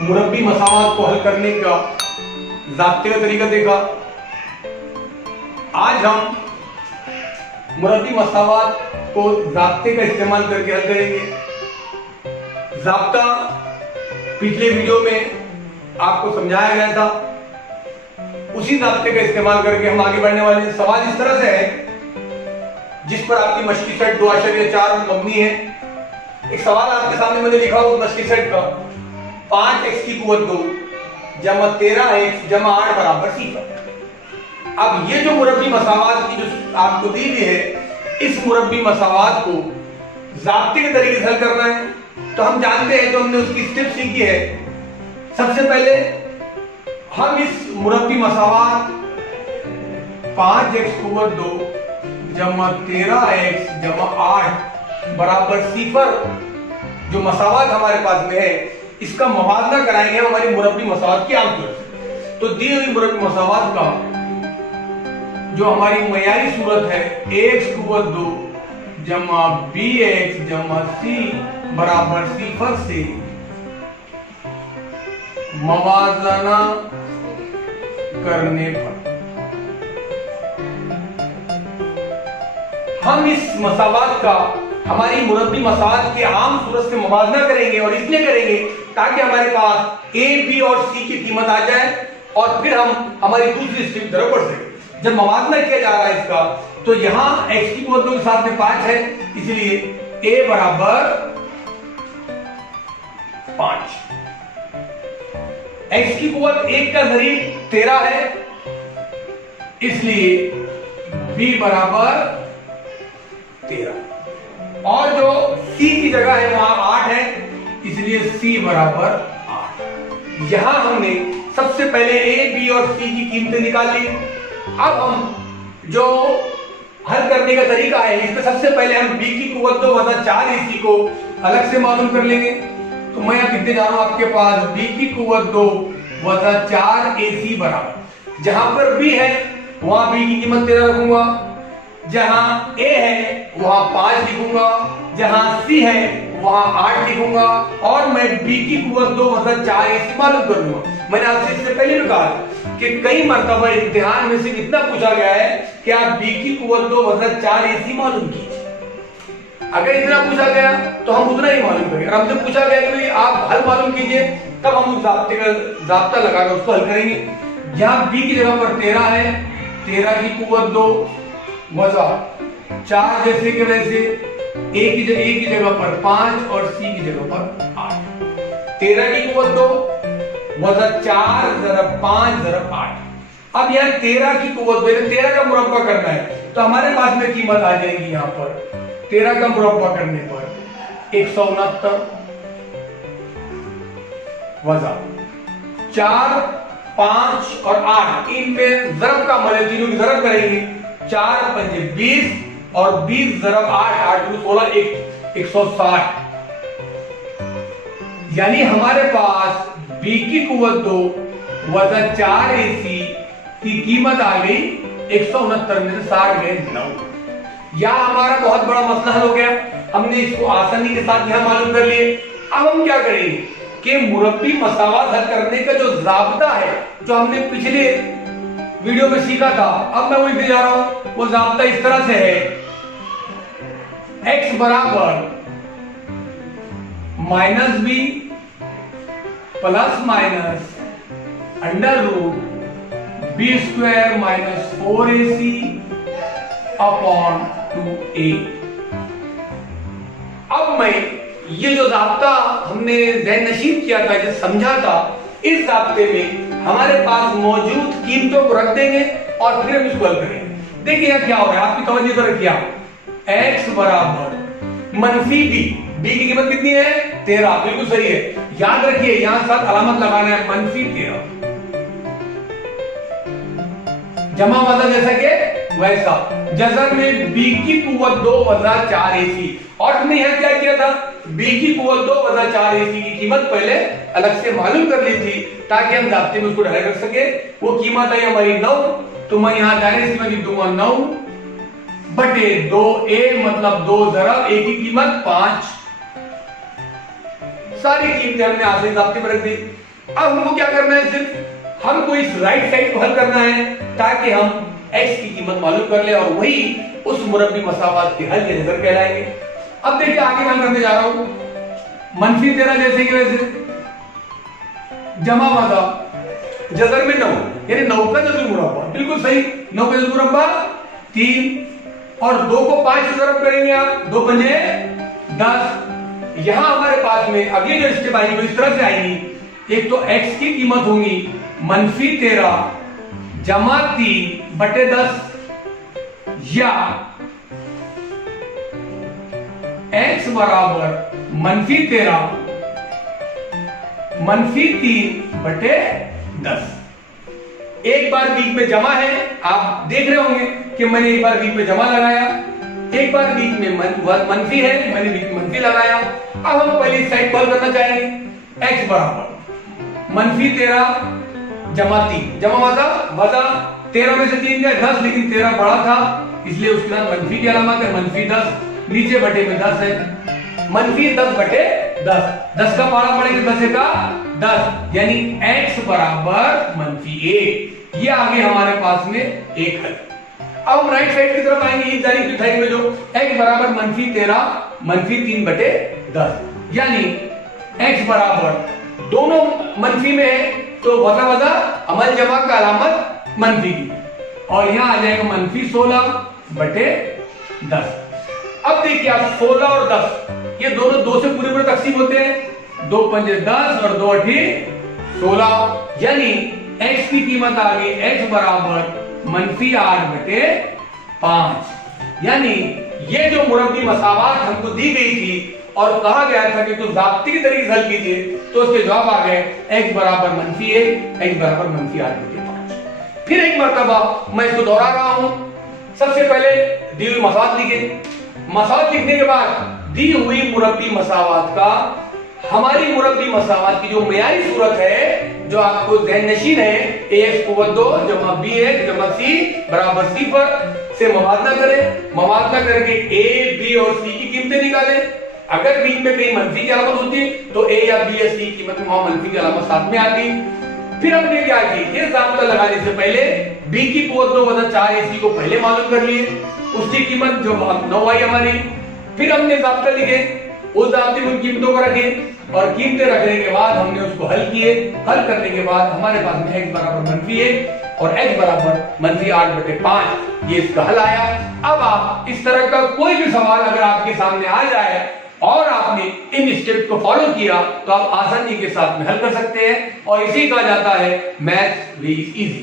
मुरब्बी मसावात को हल करने का ज़ाब्ते का तरीका देखा। आज हम मुरब्बी मसावात को ज़ाब्ते का इस्तेमाल करके हल करेंगे। ज़ाब्ता पिछले वीडियो में आपको समझाया गया था, उसी ज़ाब्ते का इस्तेमाल करके हम आगे बढ़ने वाले हैं। सवाल इस तरह से है, जिस पर आपकी मशकी सेट 2.4 मबनी है। एक सवाल आपके सामने मैंने लिखा उस मशकी सेट का 5x की कुव्वत 2 जमा 13x जमा 8 बराबर 0। अब ये जो मुरब्बी मसावात की जो आपको दी हुई है, इस मुरब्बी मसावात को ज़ाब्ते के तरीके से हल करना है। तो हम जानते हैं, जो हमने उसकी स्टेप सीखी है, सबसे पहले हम इस मुरब्बी मसावात 5x कुव्वत 2 जमा 13x जमा 8 बराबर 0 जो मसावात हमारे पास में है, इसका मुवाज़ना कराएंगे हमारी मुरब्बी मसावात की आमतौर से। तो दी हुई मुरब्बी मसावात का जो हमारी मयारी सूरत है ax कुव्वत 2 जमा bx जमा c बराबर 0 से मुवाज़ना करने पर हम इस मसावात का हमारी मुरब्बी मसावात के आम सूरत से मुवाज़ना करेंगे, और इसलिए करेंगे ताकि हमारे पास a, b और c की कीमत आ जाए और फिर हम हमारी दूसरी स्टेप तरफ बढ़ सके। जब मुवाज़ना किया जा रहा है इसका, तो यहां x की कुव्वत 2 के साथ में 5 है, इसलिए a बराबर 5। x की कुव्वत 1 का ज़रीब 13 है, इसलिए b बराबर 13। और जो c की जगह है वहां 8 है, इसलिए c बराबर 8। यहां हमने सबसे पहले a, b और c की कीमतें निकाल ली। अब हम जो हल करने का तरीका है, इसमें सबसे पहले हम b की कुव्वत 2 वज़ा 4ac को अलग से मालूम कर लेंगे। तो मैं अब लिखते जा रहा हूं आपके पास b की कुव्वत 2 वज़ा 4ac बराबर, जहां पर b है वहां b की कीमत 13 रखूंगा, जहां a है वहां 5 लिखूंगा, जहां c है वहां 8 लिखूंगा, और मैं b की कुव्वत 2 वज़ा 4ac मालूम कर लूंगा। मैंने आपसे इससे पहले भी कहा कि कई मर्तबा इम्तिहान में से इतना पूछा गया है कि आप b की कुव्वत 2 वज़ा 4ac मालूम कीजिए। अगर इतना पूछा गया तो हम उतना ही मालूम करेंगे। हमसे पूछा गया कि आप हल मालूम कीजिए, तब हम उस ज़ाब्ता लगाकर उसको हल करेंगे। यहाँ b की जगह पर 13 है, 13 की कुव्वत 2 वज़ा 4 जैसे कि वैसे a की जगह पर 5 और c की जगह पर 8। 13 की कुव्वत 2 वज़ा 4 ज़रब 5 ज़रब 8। अब यहाँ 13 की कुव्वत 2, 13 का मुरब्बा करना है, तो हमारे पास में कीमत आ जाएगी यहाँ पर 13 का मुरब्बा करने पर 169 वज़ा 4, 5 और 8, इनमें ज़रब का अमल है, तीनों की ज़रब करेंगे। 4 पंजे 20 और 20 ज़रब 8, 8 दूनी 16, 160। यानी हमारे पास b की कुव्वत 2 वज़ा 4ac की कीमत आ गई 169 में से 60 गए 9। या हमारा बहुत बड़ा मसला हल हो गया, हमने इसको आसानी के साथ यहां मालूम कर लिए। अब हम क्या करेंगे कि मुरब्बी मसावात हल करने का जो ज़ाब्ता है, जो हमने पिछले वीडियो में सीखा था, अब मैं वो लिखने जा रहा हूं। वो ज़ाब्ता इस तरह से है, x बराबर minus b plus minus under root b square minus 4ac upon 2a। अब मैं ये जो ज़ाब्ता हमने ज़हन नशीब किया था, जो समझा था, इस ज़ाब्ते में हमारे पास मौजूद कीमतों को रख देंगे और फिर हम इसको हल करेंगे। देखिए यहाँ क्या हो रहा है, आपकी तवज्जो तो रखिए आप। x बराबर मनफी b की कीमत कितनी है 13, बिल्कुल सही है। याद रखिए यहां साथ अलामत लगाना है मनफी 13, जमा वज़ा जैसा कि वैसा। जज़र में b की कुव्वत 2 वज़ा 4ac, और हमने यहां क्या किया था, b की कुव्वत 2 वज़ा 4ac की कीमत पहले अलग से मालूम कर ली थी ताकि हम ज़ाब्ते में उसको डायरेक्ट कर सके। वो कीमत आई हमारी 9, तो मैं यहां डायरेक्ट में लिख दूंगा 9 बटे 2a, मतलब 2 ज़रब a की कीमत 5, सारी कीमतें हमने आखिरी ज़ाब्ते में रख दी। अब हमको क्या करना है, सिर्फ हमको इस राइट साइड को हल करना है ताकि हम x की कीमत मालूम कर ले और वही उस मुरब्बी मसावात के हल के नजर कहलाएंगे। अब देखिए आगे मैं करने जा रहा हूं, -13 जैसे कि वैसे जमा वादा जजर में 9 यानी 9 का जजुल मुरब्बा, बिल्कुल सही, 9 का जजुल मुरब्बा 3 और 2 को 5 से ज़रब करेंगे आप, 2 पंजे 10। यहां हमारे पास में अब ये जो स्टेप आएंगे इस तरह से आएंगी, एक तो x की कीमत होगी -13 जमा 3 बटे 10 या x बराबर -13 -3 बटे 10। एक बार बीच में जमा है, आप देख रहे होंगे कि मैंने एक बार बीच में जमा लगाया, एक बार बीच में मनफी है, मैंने बीच में मनफी लगाया। अब हम पहले इस साइड कॉल करना चाहेंगे, x बराबर -13 जमा 3 जमा वजा 13 में से 3 गए 10, लेकिन 13 बड़ा था इसलिए उसके बाद मनफी की अलामत है -10, नीचे बटे में 10 है, -10 बटे 10, 10 का पारा पड़ेगा 10 का 10 यानी x बराबर -1। ये आगे हमारे पास में एक है। अब हम राइट साइड की तरफ आएंगे, इस जानिब की साइड में जो x बराबर -13 -3 बटे 10 यानी x बराबर दोनों मनफी में है तो वजा वजा अमल जमा का अलामत मनफी की और यहां आ जाएगा -16 बटे 10। अब देखिए आप 16 और 10 ये दोनों 2 से पूरे तकसीम होते हैं, 2 पंजे 10 और 2 अठी 16 यानी x की कीमत आ गई x बराबर -8 बटे 5। यानी ये जो मुरब्बी मसावात हमको दी गई थी और कहा गया था कि तो ज़ाब्ते की तरीके से हल कीजिए, तो उसके जवाब आ गए x बराबर -1 x बराबर -8 बटे 5। फिर एक मर्तबा मैं इसको दोहरा रहा हूं, सबसे पहले दी हुई मसावात लिखे, मसावात लिखने के बाद दी हुई मुरब्बी मसावात का हमारी मुरब्बी मसावात की जो मियारी सूरत है जो आपको ज़हन नशीन है, ax कुव्वत 2 जमा bx जमा c बराबर 0 से मवादना करें, मवादना करके a b और c की कीमतें निकालें। अगर बीच में कहीं मनफी की अलामत होती तो a या b या c की कीमत में वहां मनफी की अलामत साथ में आती। फिर हमने क्या किया, ये ज़ाब्ता लगाने से पहले b की कुव्वत 2 वज़न 4 ac को पहले मालूम कर लिए, उसकी कीमत जो 9 आई हमारी। फिर हमने ज़ाब्ता लिखे, उस ज़ाब्ते में उन कीमतों को रखे और कीमतें रखने के बाद हमने उसको हल किए। हल करने के बाद हमारे पास में x बराबर -1 और x बराबर -8 बटे 5 ये इसका हल आया। अब आप इस तरह का कोई भी सवाल अगर आपके सामने आ जाए और आपने इन स्टेप्स को फॉलो किया तो आप आसानी के साथ में हल कर सकते हैं और इसी कहा जाता है मैथ्स वेरी इजी।